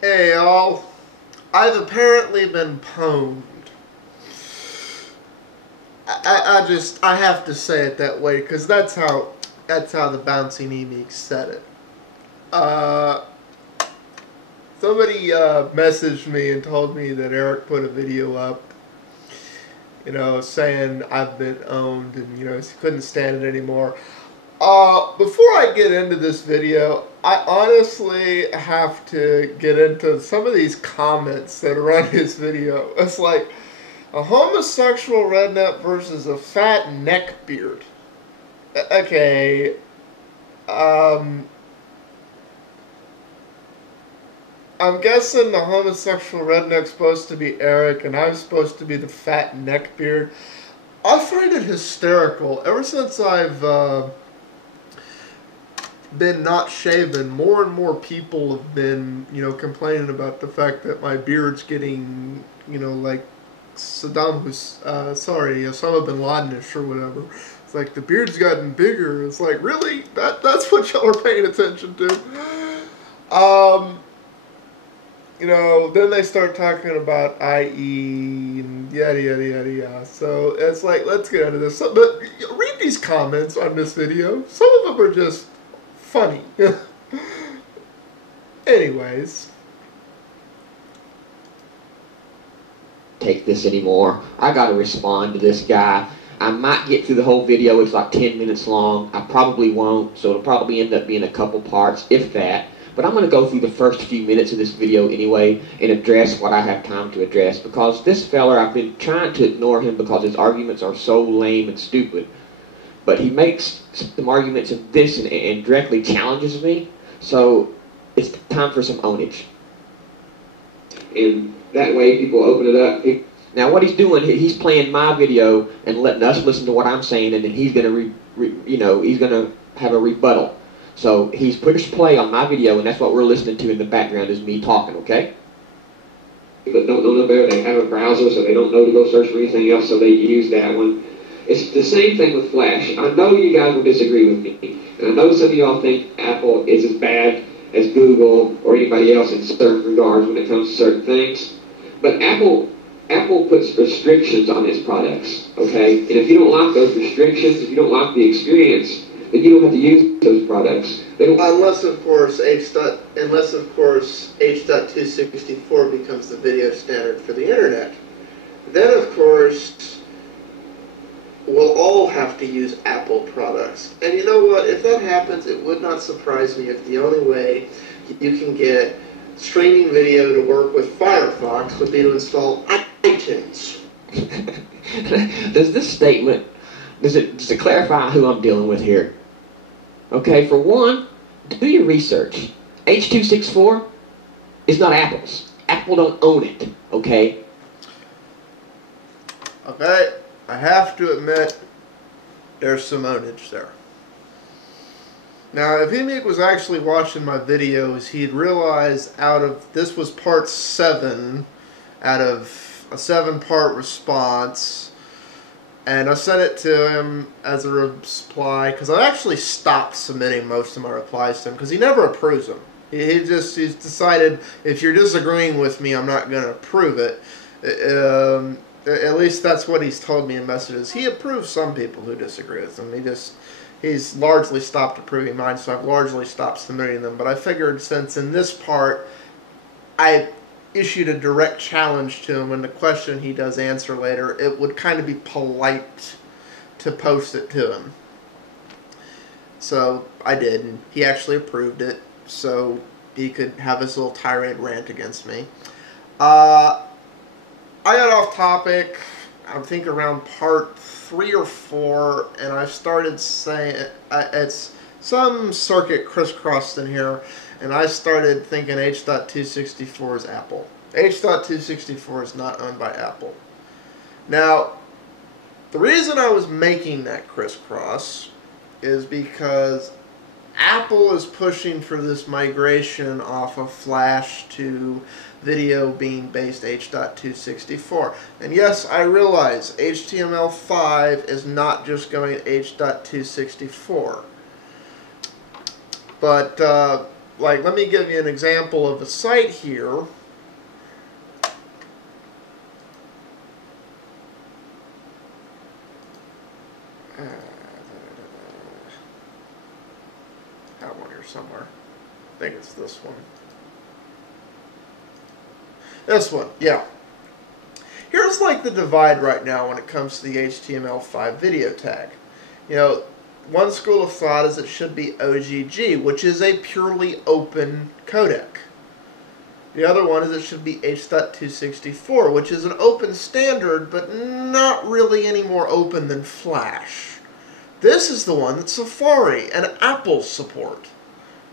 Hey y'all, I've apparently been pwned. I have to say it that way because that's how the bouncing Emeek said it. Uh, Somebody messaged me and told me that Eric put a video up, saying I've been owned and he couldn't stand it anymore. Before I get into this video, I honestly have to get into some of these comments that are on his video. It's like a homosexual redneck versus a fat neckbeard. Okay, I'm guessing the homosexual redneck's supposed to be Eric, and I'm supposed to be the fat neckbeard. I find it hysterical. Ever since I've been not shaven, more and more people have been, complaining about the fact that my beard's getting, like Osama bin Ladenish or whatever. It's like the beard's gotten bigger. It's like, really? That's what y'all are paying attention to? Then they start talking about IE and yada yada yada yada. So it's like, let's get into this. But read these comments on this video. Some of them are just funny. Anyways. Take this anymore. I gotta respond to this guy. I might get through the whole video. It's like 10 minutes long. I probably won't, so it'll probably end up being a couple parts, if that. But I'm going to go through the first few minutes of this video anyway and address what I have time to address, because this feller, I've been trying to ignore him because his arguments are so lame and stupid. But he makes some arguments of this and directly challenges me, so it's time for some ownage. And that way people open it up. Now what he's doing, he's playing my video and letting us listen to what I'm saying, and then he's going to, he's going to have a rebuttal. So he's pushed play on my video, and that's what we're listening to in the background is me talking, okay? But don't know better. They have a browser, so they don't know to go search for anything else, so they use that one. It's the same thing with Flash. I know you guys will disagree with me, and I know some of y'all think Apple is as bad as Google or anybody else in certain regards when it comes to certain things. But Apple puts restrictions on its products, okay? And if you don't like those restrictions, if you don't like the experience, then you don't have to use those products. Unless of course H.264 becomes the video standard for the internet. Then of course we'll all have to use Apple products. And you know what? If that happens, it would not surprise me if the only way you can get streaming video to work with Firefox would be to install iTunes. Does this statement, does it clarify who I'm dealing with here? Okay, for one, do your research. H.264 is not Apple's. Apple don't own it, okay? Okay, I have to admit, there's some ownage there. Now, if Emeek was actually watching my videos, he'd realize this was part 7 out of a 7-part response. And I sent it to him as a reply, because I actually stopped submitting most of my replies to him, because he never approves them. He's decided, if you're disagreeing with me, I'm not going to approve it. At least that's what he's told me in messages. He approves some people who disagree with him. He's largely stopped approving mine, so I've largely stopped submitting them. But I figured since in this part, I issued a direct challenge to him, and the question he does answer later, it would kind of be polite to post it to him. So I did, and he actually approved it, so he could have his little tirade rant against me. I got off topic, I think around part 3 or 4, and I started saying, it's some circuit crisscrossed in here, and I started thinking H.264 is Apple. H.264 is not owned by Apple. Now, the reason I was making that crisscross is because Apple is pushing for this migration off of Flash to video being based H.264. And yes, I realize HTML5 is not just going H.264. But like, let me give you an example of a site here. Have one here somewhere. I think it's this one. This one, yeah. Here's like the divide right now when it comes to the HTML5 video tag. You know, one school of thought is it should be OGG, which is a purely open codec. The other one is it should be H.264, which is an open standard, but not really any more open than Flash. This is the one that Safari and Apple support.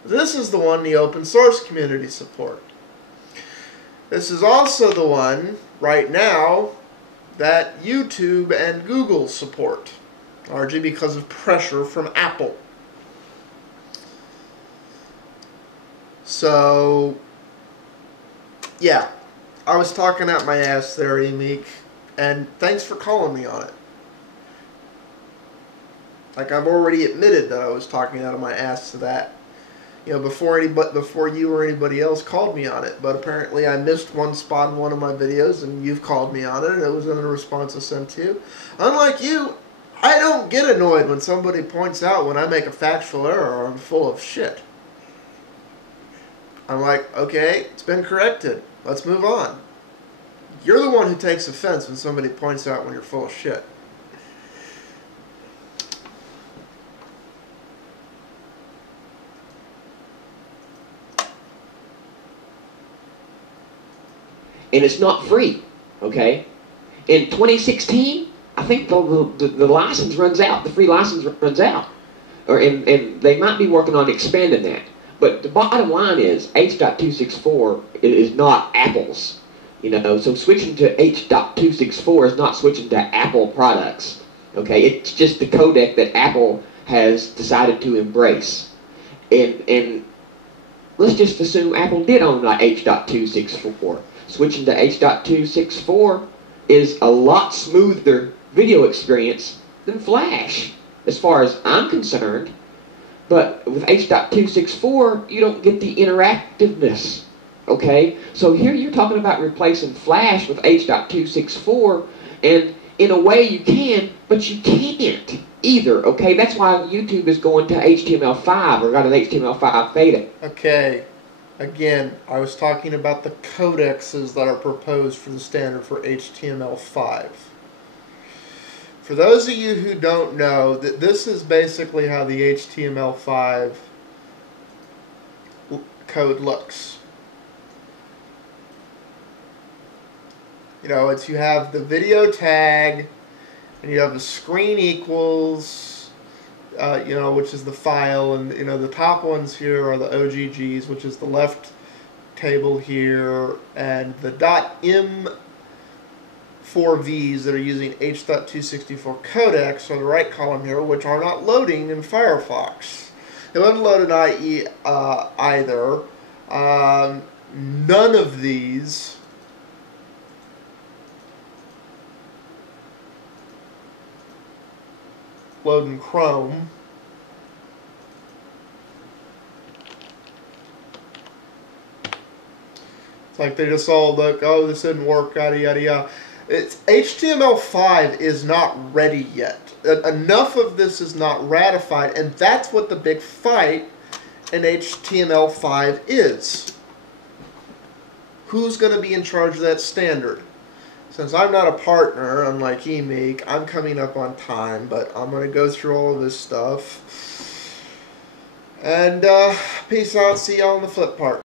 This is the one the open source community support. This is also the one, right now, that YouTube and Google support, largely because of pressure from Apple. So, yeah, I was talking out my ass there, Emeek, and thanks for calling me on it. Like, I've already admitted that I was talking out of my ass to that, you know, before you or anybody else called me on it. But apparently I missed one spot in one of my videos, and you've called me on it, and it was in the response I sent to you. Unlike you, I don't get annoyed when somebody points out when I make a factual error or I'm full of shit. I'm like, okay, it's been corrected. Let's move on. You're the one who takes offense when somebody points out when you're full of shit. And it's not free, okay? In 2016, I think the license runs out, the free license runs out. And they might be working on expanding that. But the bottom line is H.264 is not Apple's, you know, so switching to H.264 is not switching to Apple products, okay? It's just the codec that Apple has decided to embrace. And let's just assume Apple did own like H.264. Switching to H.264 is a lot smoother video experience than Flash, as far as I'm concerned. But with H.264, you don't get the interactiveness, okay? So here you're talking about replacing Flash with H.264, and in a way you can, but you can't either, okay? That's why YouTube is going to HTML5, or got an HTML5 beta. Okay. Again, I was talking about the codexes that are proposed for the standard for HTML5. For those of you who don't know, that this is basically how the HTML5 code looks. You know, it's you have the video tag, and you have the screen equals, you know, which is the file, and you know the top ones here are the OGGs, which is the left table here, and the .m4vs that are using H.264 codecs are the right column here, which are not loading in Firefox. They wouldn't load in IE either. None of these load in Chrome. It's like they just all look, oh, this didn't work, yada yada yada. It's HTML5 is not ready yet. Enough of this is not ratified, and that's what the big fight in HTML5 is. Who's going to be in charge of that standard? Since I'm not a partner, unlike Emeek, I'm coming up on time, but I'm going to go through all of this stuff. And peace out, see y'all in the flip part.